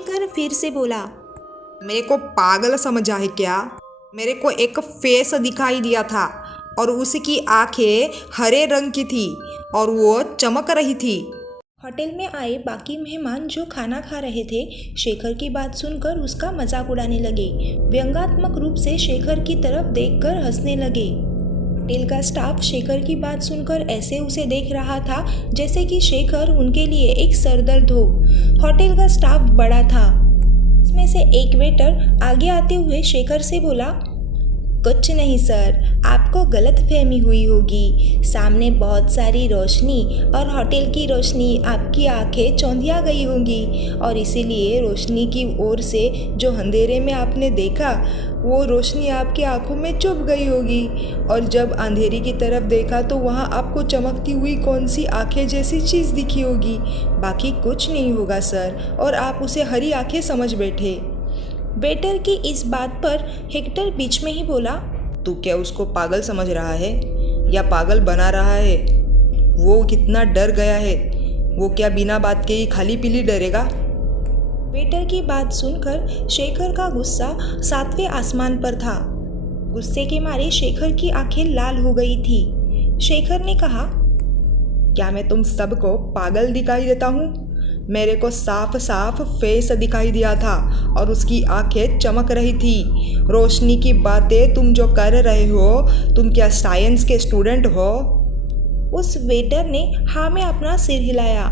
शेखर फिर से बोला। मेरे को पागल समझा है क्या? मेरे को एक फेस दिखाई दिया था और उसकी आंखें हरे रंग की थी और वो चमक रही थी। होटल में आए बाकी मेहमान जो खाना खा रहे थे शेखर की बात सुनकर उसका मजाक उड़ाने लगे। व्यंग्यात्मक रूप से शेखर की तरफ देखकर हंसने लगे। होटल का स्टाफ शेखर की बात सुनकर ऐसे उसे देख रहा था जैसे कि शेखर उनके लिए एक सरदर्द हो। होटल का स्टाफ बड़ा था। उसमें से एक वेटर आगे आते हुए शेखर से बोला, कुछ नहीं सर, आपको गलतफहमी हुई होगी। सामने बहुत सारी रोशनी और होटल की रोशनी आपकी आंखें चौंधिया गई होंगी और इसीलिए रोशनी की ओर से जो अंधेरे में आपने देखा वो रोशनी आपकी आंखों में चुभ गई होगी और जब अंधेरी की तरफ देखा तो वहाँ आपको चमकती हुई कौन सी आंखें जैसी चीज़ दिखी होगी। बाकी कुछ नहीं होगा सर, और आप उसे हरी आंखें समझ बैठे। वेटर की इस बात पर हेक्टर बीच में ही बोला, तू क्या उसको पागल समझ रहा है या पागल बना रहा है? वो कितना डर गया है, वो क्या बिना बात के ही खाली पीली डरेगा? वेटर की बात सुनकर शेखर का गुस्सा सातवें आसमान पर था। गुस्से के मारे शेखर की आंखें लाल हो गई थी। शेखर ने कहा, क्या मैं तुम सबको पागल दिखाई देता हूँ? मेरे को साफ साफ फेस दिखाई दिया था और उसकी आंखें चमक रही थी। रोशनी की बातें तुम जो कर रहे हो, तुम क्या साइंस के स्टूडेंट हो? उस वेटर ने हाँ में अपना सिर हिलाया।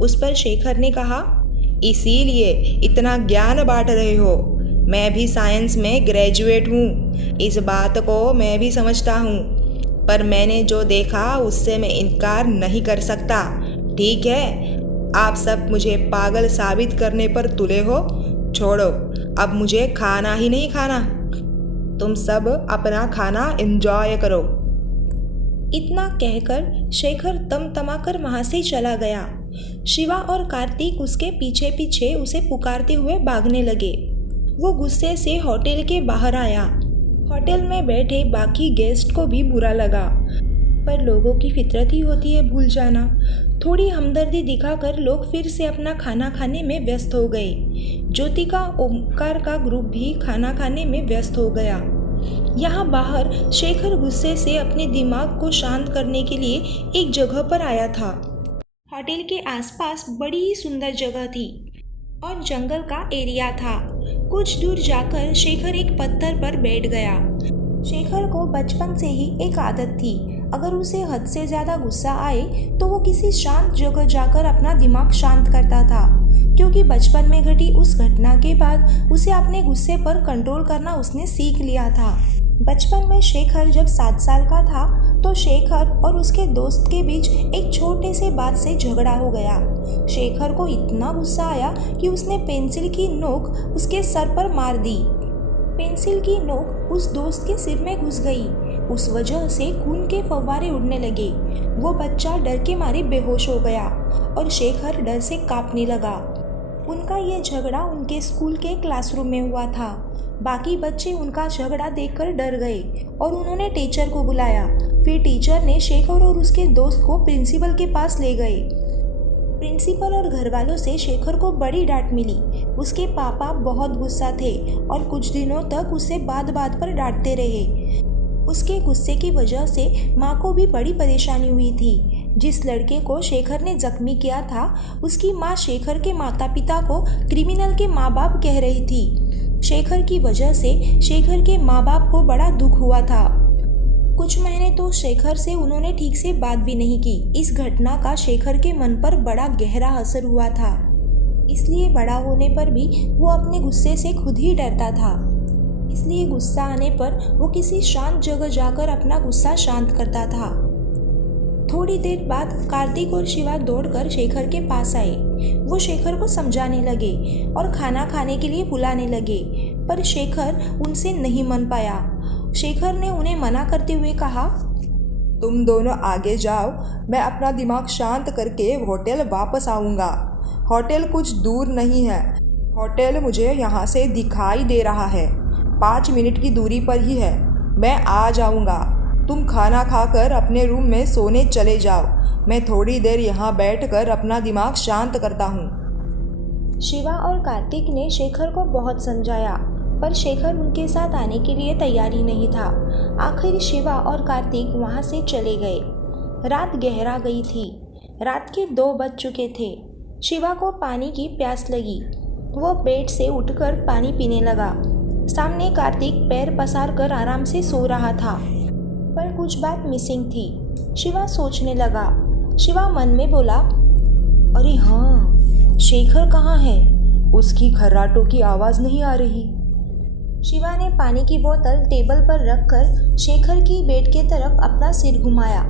उस पर शेखर ने कहा, इसीलिए इतना ज्ञान बांट रहे हो। मैं भी साइंस में ग्रेजुएट हूँ, इस बात को मैं भी समझता हूँ, पर मैंने जो देखा उससे मैं इनकार नहीं कर सकता। ठीक है, आप सब मुझे पागल साबित करने पर तुले हो। छोड़ो, अब मुझे खाना ही नहीं खाना। तुम सब अपना खाना एंजॉय करो। इतना कहकर शेखर तमतमाकर वहां से चला गया। शिवा और कार्तिक उसके पीछे पीछे उसे पुकारते हुए भागने लगे। वो गुस्से से होटल के बाहर आया। होटल में बैठे बाकी गेस्ट को भी बुरा लगा, पर लोगों की फितरत ही होती है भूल जाना। थोड़ी हमदर्दी दिखाकर लोग फिर से अपना खाना खाने में व्यस्त हो गए। ज्योतिका ओमकार का ग्रुप भी खाना खाने में व्यस्त हो गया। यहाँ बाहर शेखर गुस्से से अपने दिमाग को शांत करने के लिए एक जगह पर आया था। होटल के आसपास बड़ी ही सुंदर जगह थी और जंगल का एरिया था। कुछ दूर जाकर शेखर एक पत्थर पर बैठ गया। शेखर को बचपन से ही एक आदत थी, अगर उसे हद से ज़्यादा गुस्सा आए तो वो किसी शांत जगह जाकर अपना दिमाग शांत करता था, क्योंकि बचपन में घटी उस घटना के बाद उसे अपने गुस्से पर कंट्रोल करना उसने सीख लिया था। बचपन में शेखर जब 7 साल का था तो शेखर और उसके दोस्त के बीच एक छोटे से बात से झगड़ा हो गया। शेखर को इतना गुस्सा आया कि उसने पेंसिल की नोक उसके सर पर मार दी। पेंसिल की नोक उस दोस्त के सिर में घुस गई। उस वजह से खून के फव्वारे उड़ने लगे। वो बच्चा डर के मारे बेहोश हो गया और शेखर डर से कांपने लगा। उनका ये झगड़ा उनके स्कूल के क्लासरूम में हुआ था। बाकी बच्चे उनका झगड़ा देखकर डर गए और उन्होंने टीचर को बुलाया। फिर टीचर ने शेखर और उसके दोस्त को प्रिंसिपल के पास ले गए। प्रिंसिपल और घर वालों से शेखर को बड़ी डांट मिली। उसके पापा बहुत गुस्सा थे और कुछ दिनों तक उसे बात बात पर डांटते रहे। उसके गुस्से की वजह से माँ को भी बड़ी परेशानी हुई थी। जिस लड़के को शेखर ने जख्मी किया था उसकी माँ शेखर के माता पिता को क्रिमिनल के माँ बाप कह रही थी। शेखर की वजह से शेखर के माँ बाप को बड़ा दुख हुआ था। कुछ महीने तो शेखर से उन्होंने ठीक से बात भी नहीं की। इस घटना का शेखर के मन पर बड़ा गहरा असर हुआ था, इसलिए बड़ा होने पर भी वो अपने गुस्से से खुद ही डरता था। इसलिए गुस्सा आने पर वो किसी शांत जगह जाकर अपना गुस्सा शांत करता था। थोड़ी देर बाद कार्तिक और शिवा दौड़कर शेखर के पास आए। वो शेखर को समझाने लगे और खाना खाने के लिए बुलाने लगे, पर शेखर उनसे नहीं मन पाया। शेखर ने उन्हें मना करते हुए कहा, तुम दोनों आगे जाओ, मैं अपना दिमाग शांत करके होटल वापस आऊँगा। होटल कुछ दूर नहीं है, होटल मुझे यहाँ से दिखाई दे रहा है, 5 मिनट की दूरी पर ही है। मैं आ जाऊँगा, तुम खाना खाकर अपने रूम में सोने चले जाओ। मैं थोड़ी देर यहाँ बैठकर अपना दिमाग शांत करता हूँ। शिवा और कार्तिक ने शेखर को बहुत समझाया, पर शेखर उनके साथ आने के लिए तैयार ही नहीं था। आखिर शिवा और कार्तिक वहाँ से चले गए। रात गहरा गई थी। रात के 2 बज चुके थे। शिवा को पानी की प्यास लगी। वो बेड से उठकर पानी पीने लगा। सामने कार्तिक पैर पसार कर आराम से सो रहा था, पर कुछ बात मिसिंग थी। शिवा सोचने लगा। शिवा मन में बोला, अरे हाँ, शेखर कहाँ है? उसकी खर्राटों की आवाज़ नहीं आ रही। शिवा ने पानी की बोतल टेबल पर रखकर शेखर की बेड के तरफ अपना सिर घुमाया,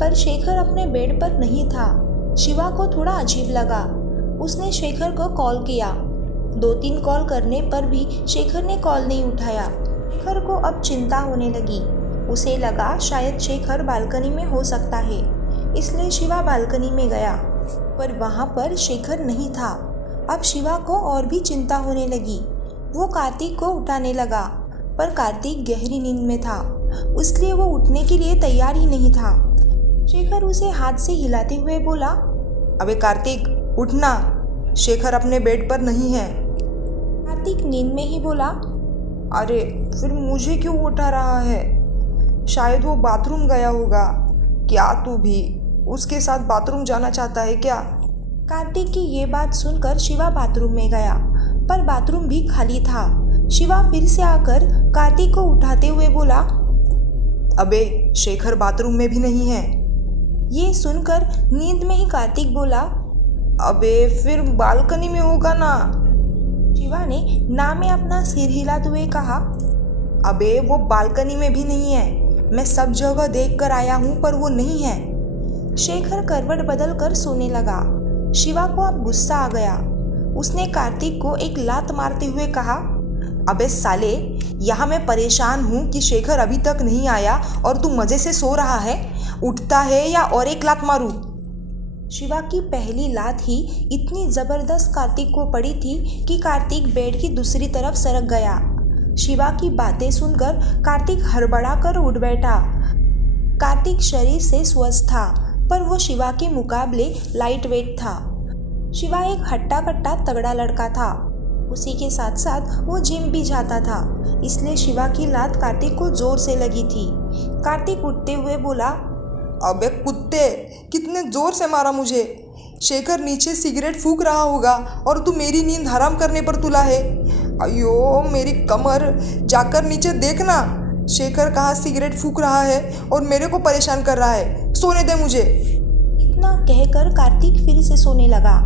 पर शेखर अपने बेड पर नहीं था। शिवा को थोड़ा अजीब लगा। उसने शेखर को कॉल किया। 2-3 कॉल करने पर भी शेखर ने कॉल नहीं उठाया। शेखर को अब चिंता होने लगी। उसे लगा शायद शेखर बालकनी में हो सकता है, इसलिए शिवा बालकनी में गया, पर वहाँ पर शेखर नहीं था। अब शिवा को और भी चिंता होने लगी। वो कार्तिक को उठाने लगा, पर कार्तिक गहरी नींद में था, इसलिए वो उठने के लिए तैयार ही नहीं था। शेखर उसे हाथ से हिलाते हुए बोला, अबे कार्तिक, उठना, शेखर अपने बेड पर नहीं है। कार्तिक नींद में ही बोला, अरे फिर मुझे क्यों उठा रहा है? शायद वो बाथरूम गया होगा। क्या तू भी उसके साथ बाथरूम जाना चाहता है क्या? कार्तिक की ये बात सुनकर शिवा बाथरूम में गया, पर बाथरूम भी खाली था। शिवा फिर से आकर कार्तिक को उठाते हुए बोला, अबे शेखर बाथरूम में भी नहीं है। ये सुनकर नींद में ही कार्तिक बोला, अबे फिर बालकनी में होगा ना। शिवा ने ना में अपना सिर हिलाते हुए कहा, अबे वो बालकनी में भी नहीं है। मैं सब जगह देख कर आया हूँ, पर वो नहीं है। शेखर करवट बदल कर सोने लगा। शिवा को अब गुस्सा आ गया। उसने कार्तिक को एक लात मारते हुए कहा, अबे साले, यहाँ मैं परेशान हूँ कि शेखर अभी तक नहीं आया और तू मज़े से सो रहा है। उठता है या और एक लात मारूँ? शिवा की पहली लात ही इतनी ज़बरदस्त कार्तिक को पड़ी थी कि कार्तिक बेड की दूसरी तरफ सरक गया। शिवा की बातें सुनकर कार्तिक हड़बड़ा कर उठ बैठा। कार्तिक शरीर से स्वस्थ था, पर वो शिवा के मुकाबले लाइट वेट था। शिवा एक हट्टा कट्टा तगड़ा लड़का था। उसी के साथ साथ वो जिम भी जाता था, इसलिए शिवा की लात कार्तिक को जोर से लगी थी। कार्तिक उठते हुए बोला, अबे कुत्ते, कितने जोर से मारा मुझे। शेखर नीचे सिगरेट फूंक रहा होगा और तू मेरी नींद हराम करने पर तुला है। अयो मेरी कमर, जाकर नीचे देखना, शेखर कहाँ सिगरेट फूंक रहा है और मेरे को परेशान कर रहा है। सोने दे मुझे। इतना कहकर कार्तिक फिर से सोने लगा।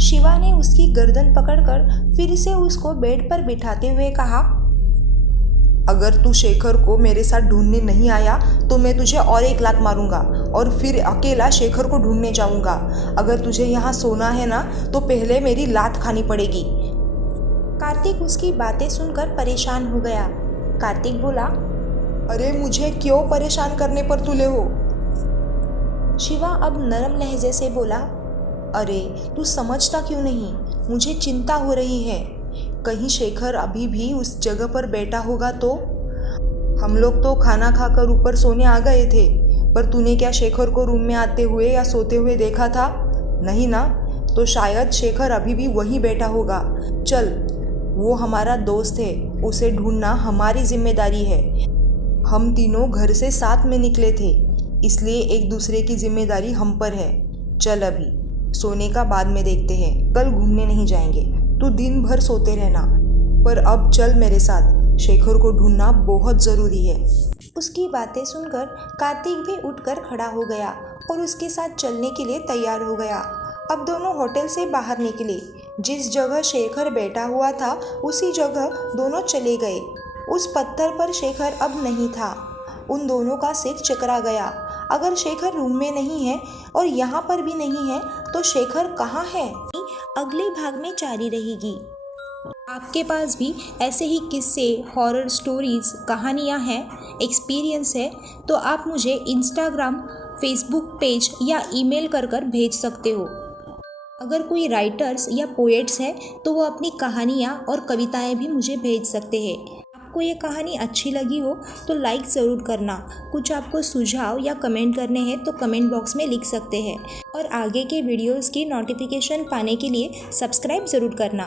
शिवा ने उसकी गर्दन पकड़कर फिर से उसको बेड पर बिठाते हुए कहा, अगर तू शेखर को मेरे साथ ढूंढने नहीं आया तो मैं तुझे और एक लात मारूंगा और फिर अकेला शेखर को ढूंढने जाऊंगा। अगर तुझे यहाँ सोना है ना तो पहले मेरी लात खानी पड़ेगी। कार्तिक उसकी बातें सुनकर परेशान हो गया। कार्तिक बोला, अरे मुझे क्यों परेशान करने पर तुले हो? शिवा अब नरम लहजे से बोला, अरे तू समझता क्यों नहीं? मुझे चिंता हो रही है। कहीं शेखर अभी भी उस जगह पर बैठा होगा तो? हम लोग तो खाना खाकर ऊपर सोने आ गए थे, पर तूने क्या शेखर को रूम में आते हुए या सोते हुए देखा था? नहीं ना? तो शायद शेखर अभी भी वहीं बैठा होगा। चल, वो हमारा दोस्त है, उसे ढूंढना हमारी जिम्मेदारी है। हम तीनों घर से साथ में निकले थे, इसलिए एक दूसरे की जिम्मेदारी हम पर है। चल अभी, सोने का बाद में देखते हैं, कल घूमने नहीं जाएंगे। तू दिन भर सोते रहना, पर अब चल मेरे साथ, शेखर को ढूंढना बहुत ज़रूरी है। उसकी बातें सुनकर कार्तिक भी उठकर खड़ा हो गया और उसके साथ चलने के लिए तैयार हो गया। अब दोनों होटल से बाहर निकले। जिस जगह शेखर बैठा हुआ था उसी जगह दोनों चले गए। उस पत्थर पर शेखर अब नहीं था। उन दोनों का सिर चकरा गया। अगर शेखर रूम में नहीं है और यहाँ पर भी नहीं है तो शेखर कहाँ है? अगले भाग में जारी रहेगी। आपके पास भी ऐसे ही किस्से, हॉरर स्टोरीज़, कहानियाँ हैं, एक्सपीरियंस है तो आप मुझे इंस्टाग्राम, फेसबुक पेज या ईमेल कर भेज सकते हो। अगर कोई राइटर्स या पोएट्स है तो वो अपनी कहानियाँ और कविताएं भी मुझे भेज सकते हैं। आपको आपको ये कहानी अच्छी लगी हो तो लाइक ज़रूर करना। कुछ आपको सुझाव या कमेंट करने हैं तो कमेंट बॉक्स में लिख सकते हैं। और आगे के वीडियोस की नोटिफिकेशन पाने के लिए सब्सक्राइब ज़रूर करना।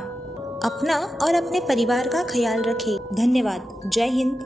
अपना और अपने परिवार का ख्याल रखें। धन्यवाद। जय हिंद।